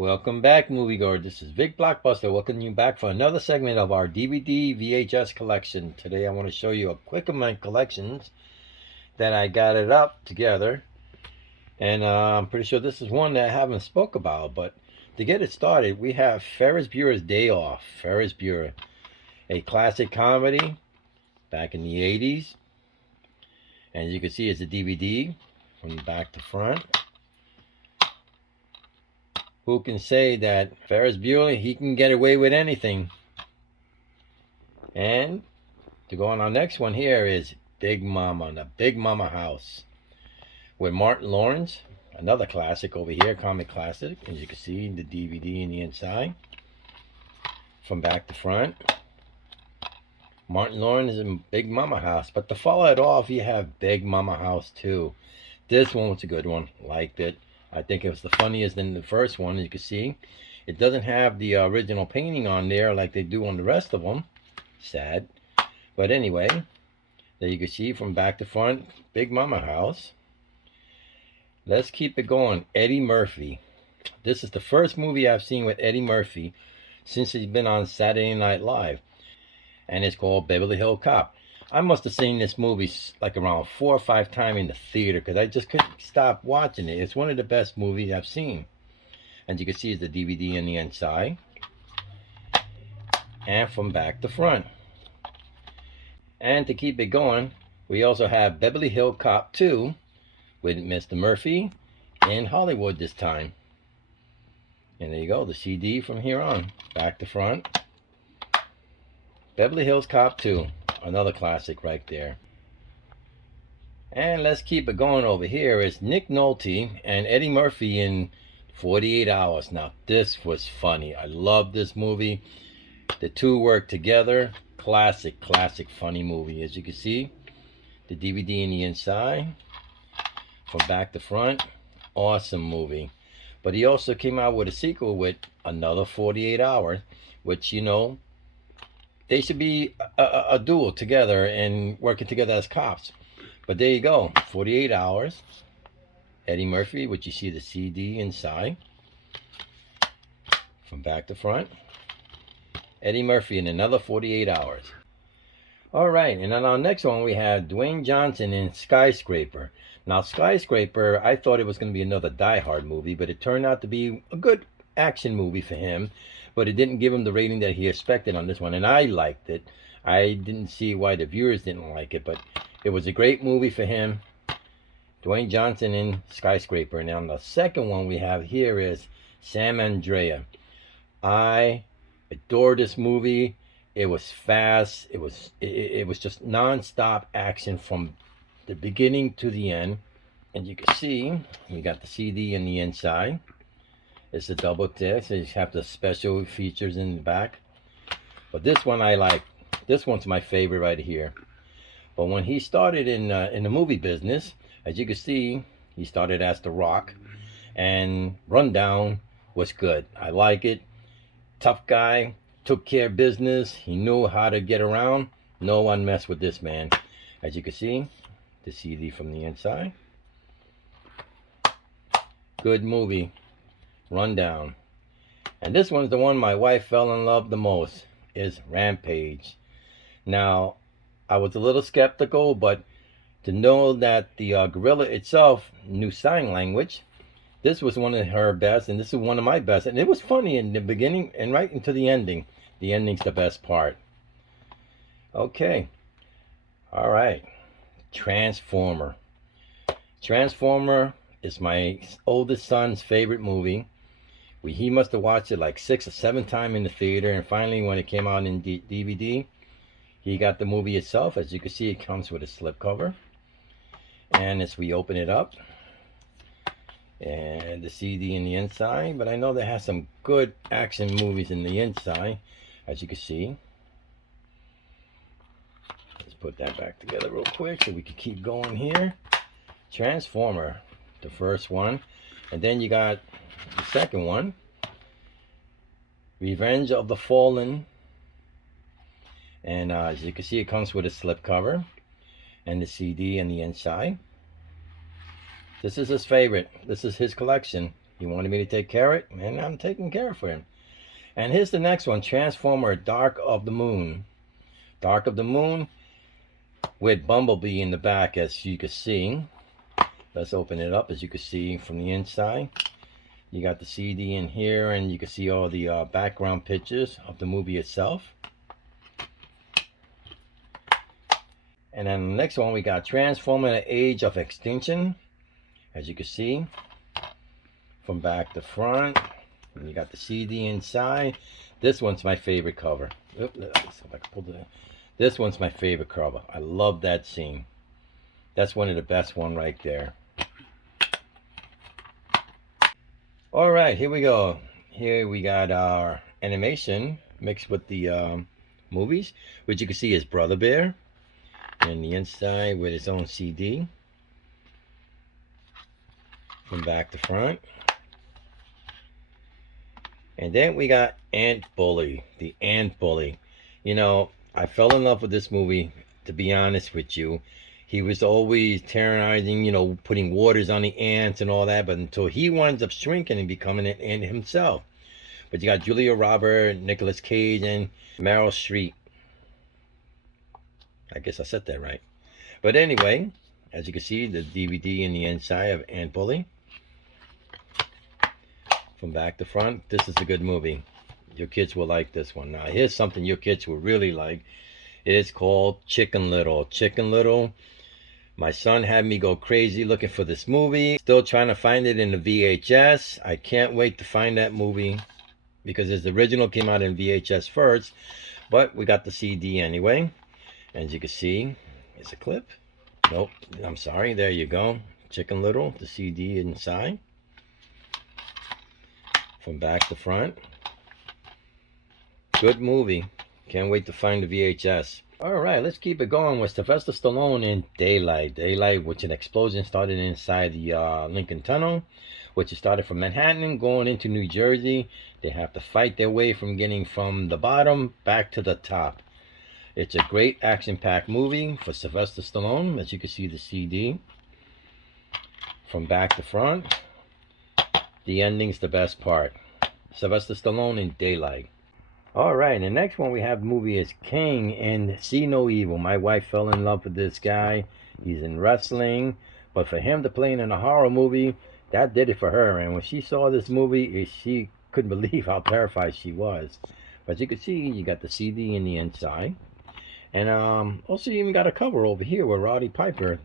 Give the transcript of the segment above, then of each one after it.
Welcome back, moviegoer. This is Big Blockbuster. Welcoming you back for another segment of our DVD VHS collection. Today, I want to show you a quick of my collections that I got it up together, and I'm pretty sure this is one that I haven't spoke about. But to get it started, we have Ferris Bueller's Day Off. Ferris Bueller, a classic comedy back in the '80s, and as you can see, it's a DVD from back to front. Who can say that Ferris Bueller, he can get away with anything? And to go on our next one here is Big Momma, the Big Momma House, with Martin Lawrence, another classic over here, comic classic, as you can see the DVD in the inside, from back to front. Martin Lawrence is in Big Momma House, but to follow it off, you have Big Momma House 2. This one was a good one, liked it. I think it was the funniest in the first one, as you can see. It doesn't have the original painting on there like they do on the rest of them. Sad. But anyway, there you can see from back to front, Big Momma House. Let's keep it going. Eddie Murphy. This is the first movie I've seen with Eddie Murphy since he's been on Saturday Night Live. And it's called Beverly Hills Cop. I must have seen this movie like around 4 or 5 times in the theater because I just couldn't stop watching it. It's one of the best movies I've seen. As you can see, it's the DVD on the inside. And from back to front. And to keep it going, we also have Beverly Hills Cop 2 with Mr. Murphy in Hollywood this time. And there you go, the CD from here on. Back to front. Beverly Hills Cop 2. Another classic right there. And let's keep it going over here. It's Nick Nolte and Eddie Murphy in 48 Hours. Now, this was funny. I love this movie. The two work together. Classic funny movie. As you can see, the DVD in the inside. From back to front. Awesome movie. But he also came out with a sequel with another 48 Hours, which, you know, they should be a duo together and working together as cops. But there you go, 48 Hours. Eddie Murphy, which you see the CD inside. From back to front. Eddie Murphy in another 48 Hours. Alright, and on our next one we have Dwayne Johnson in Skyscraper. Now Skyscraper, I thought it was going to be another Die Hard movie, but it turned out to be a good action movie for him. But it didn't give him the rating that he expected on this one, and I liked it. I didn't see why the viewers didn't like it, but it was a great movie for him. Dwayne Johnson in Skyscraper. Now, the second one we have here is San Andreas. I adore this movie. It was fast. It was just non-stop action from the beginning to the end. And you can see, we got the CD in the inside. It's a double disc, so you have the special features in the back. But this one I like. This one's my favorite right here. But when he started in the movie business, as you can see, he started as The Rock. And Rundown was good. I like it. Tough guy, took care of business. He knew how to get around. No one messed with this man. As you can see, the CD from the inside. Good movie. Rundown. And this one's the one my wife fell in love the most, is Rampage. Now, I was a little skeptical, but to know that the gorilla itself knew sign language, this was one of her best, and this is one of my best. And it was funny in the beginning and right into the ending. The ending's the best part. Okay. All right. Transformer. Transformer is my oldest son's favorite movie. He must have watched it like 6 or 7 times in the theater, and finally when it came out in DVD, he got the movie itself. As you can see, it comes with a slipcover. And as we open it up, and the CD in the inside, but I know they have some good action movies in the inside, as you can see. Let's put that back together real quick so we can keep going here. Transformer, the first one. And then you got the second one, Revenge of the Fallen. And as you can see, it comes with a slipcover and the CD on the inside. This is his favorite. This is his collection. He wanted me to take care of it, and I'm taking care of him. And here's the next one, Transformer Dark of the Moon. Dark of the Moon with Bumblebee in the back, as you can see. Let's open it up. As you can see from the inside, you got the CD in here, and you can see all the background pictures of the movie itself. And then the next one, we got Transformer The Age of Extinction. As you can see, from back to front. And you got the CD inside. This one's my favorite cover. Oops, let's see if I can pull it. This one's my favorite cover. I love that scene. That's one of the best one right there. All right, here we go. Here we got our animation mixed with the movies, which you can see is Brother Bear. And the inside with his own CD. From back to front. And then we got Ant Bully, the Ant Bully. You know, I fell in love with this movie, to be honest with you. He was always terrorizing, you know, putting waters on the ants and all that, but until he winds up shrinking and becoming an ant himself. But you got Julia Roberts, Nicolas Cage, and Meryl Streep. I guess I said that right. But anyway, as you can see, the DVD in the inside of Ant Bully. From back to front, this is a good movie. Your kids will like this one. Now, here's something your kids will really like. It's called Chicken Little. Chicken Little. My son had me go crazy looking for this movie. Still trying to find it in the VHS. I can't wait to find that movie because his original came out in VHS first, but we got the CD anyway. As you can see, it's a clip. Nope, I'm sorry. There you go. Chicken Little, the CD inside. From back to front. Good movie. Can't wait to find the VHS. Alright, let's keep it going with Sylvester Stallone in Daylight. Daylight, which an explosion started inside the Lincoln Tunnel, which started from Manhattan going into New Jersey. They have to fight their way from getting from the bottom back to the top. It's a great action-packed movie for Sylvester Stallone. As you can see the CD. From back to front. The ending's the best part. Sylvester Stallone in Daylight. Alright, the next one we have movie is King in See No Evil. My wife fell in love with this guy. He's in wrestling. But for him to play in a horror movie, that did it for her. And when she saw this movie, she couldn't believe how terrified she was. But as you can see, you got the CD in the inside. And also you even got a cover over here with Roddy Piper.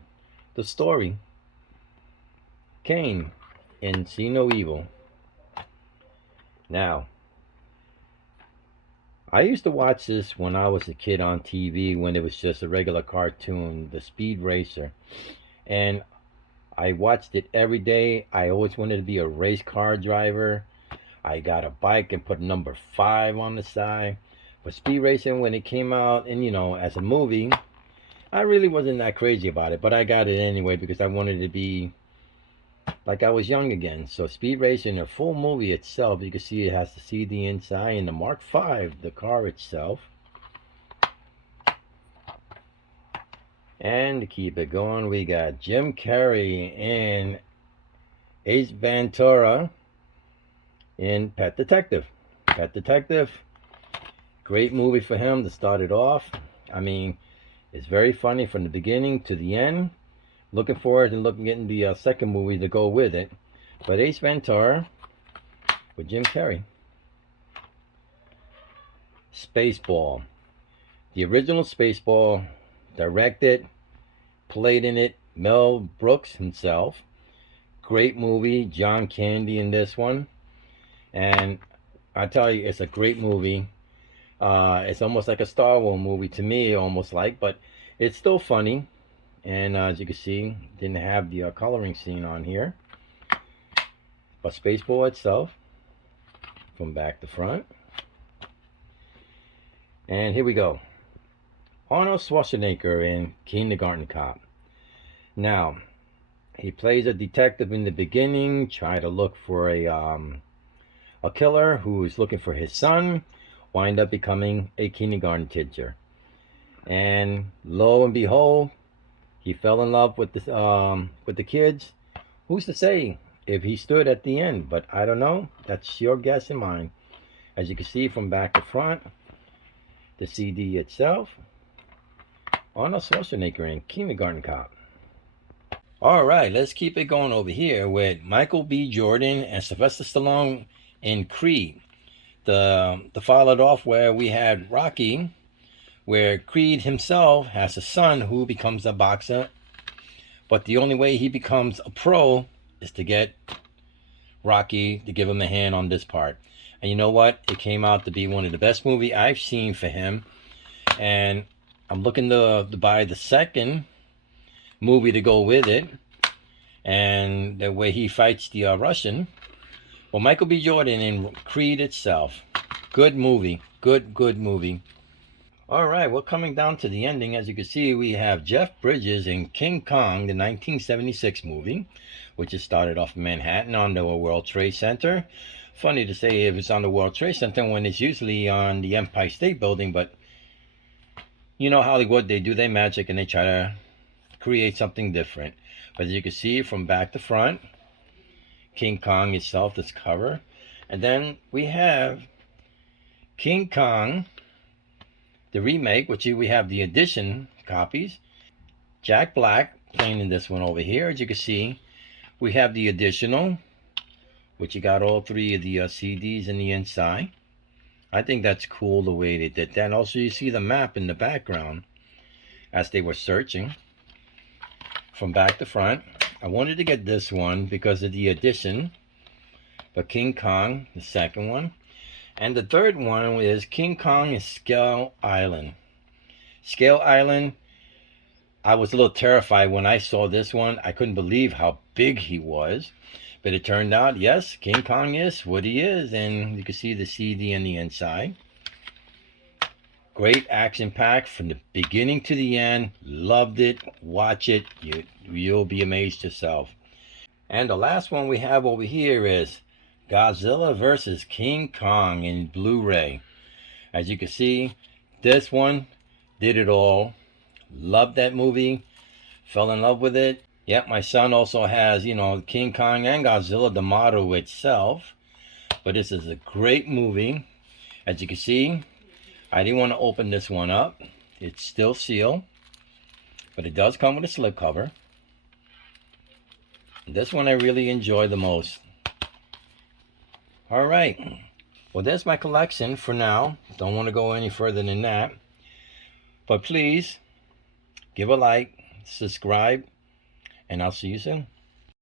The story. King in See No Evil. Now, I used to watch this when I was a kid on TV when it was just a regular cartoon, the Speed Racer. And I watched it every day. I always wanted to be a race car driver. I got a bike and put number 5 on the side. But Speed Racing, when it came out, and you know, as a movie, I really wasn't that crazy about it. But I got it anyway because I wanted to be like I was young again. So Speed Racing, the full movie itself, you can see it has the CD inside and the Mark V, the car itself. And to keep it going, we got Jim Carrey and Ace Ventura in Pet Detective. Pet Detective, great movie for him to start it off. I mean, it's very funny from the beginning to the end. Looking forward to getting the second movie to go with it. But Ace Ventura with Jim Carrey. Spaceball. The original Spaceball, directed, played in it, Mel Brooks himself. Great movie. John Candy in this one. And I tell you, it's a great movie. It's almost like a Star Wars movie to me, almost like, but it's still funny. And as you can see, didn't have the coloring scene on here. But Spaceball itself, from back to front. And here we go. Arnold Schwarzenegger in Kindergarten Cop. Now, he plays a detective in the beginning, trying to look for a killer who is looking for his son, wind up becoming a kindergarten teacher. And lo and behold, he fell in love with the kids. Who's to say if he stood at the end, but I don't know. That's your guess and mine. As you can see from back to front, the CD itself, Arnold Schwarzenegger in Kindergarten Cop. All right, let's keep it going over here with Michael B. Jordan and Sylvester Stallone in Creed. The followed off where we had Rocky, where Creed himself has a son who becomes a boxer, but the only way he becomes a pro is to get Rocky to give him a hand on this part. And you know what? It came out to be one of the best movies I've seen for him. And I'm looking to buy the second movie to go with it. And the way he fights the Russian. Well, Michael B. Jordan in Creed itself. Good movie. Good movie. All right, we're coming down to the ending. As you can see, we have Jeff Bridges in King Kong, the 1976 movie, which is started off in Manhattan on the World Trade Center. Funny to say if it's on the World Trade Center when it's usually on the Empire State Building, but you know Hollywood, they do their magic and they try to create something different. But as you can see from back to front, King Kong itself, this cover. And then we have King Kong, the remake, which we have the edition copies. Jack Black playing in this one over here. As you can see, we have the additional, which you got all three of the CDs in the inside. I think that's cool the way they did that. Also, you see the map in the background as they were searching from back to front. I wanted to get this one because of the edition, but King Kong, the second one. And the third one is King Kong and Skull Island. Skull Island, I was a little terrified when I saw this one. I couldn't believe how big he was. But it turned out, yes, King Kong is what he is. And you can see the CD on the inside. Great action pack from the beginning to the end. Loved it. Watch it. You'll be amazed yourself. And the last one we have over here is Godzilla vs. King Kong in Blu-ray. As you can see, this one did it all. Loved that movie. Fell in love with it. Yep, my son also has, King Kong and Godzilla, the model itself. But this is a great movie. As you can see, I didn't want to open this one up. It's still sealed. But it does come with a slipcover. This one I really enjoy the most. All right. Well, that's my collection for now. Don't want to go any further than that. But please, give a like, subscribe, and I'll see you soon.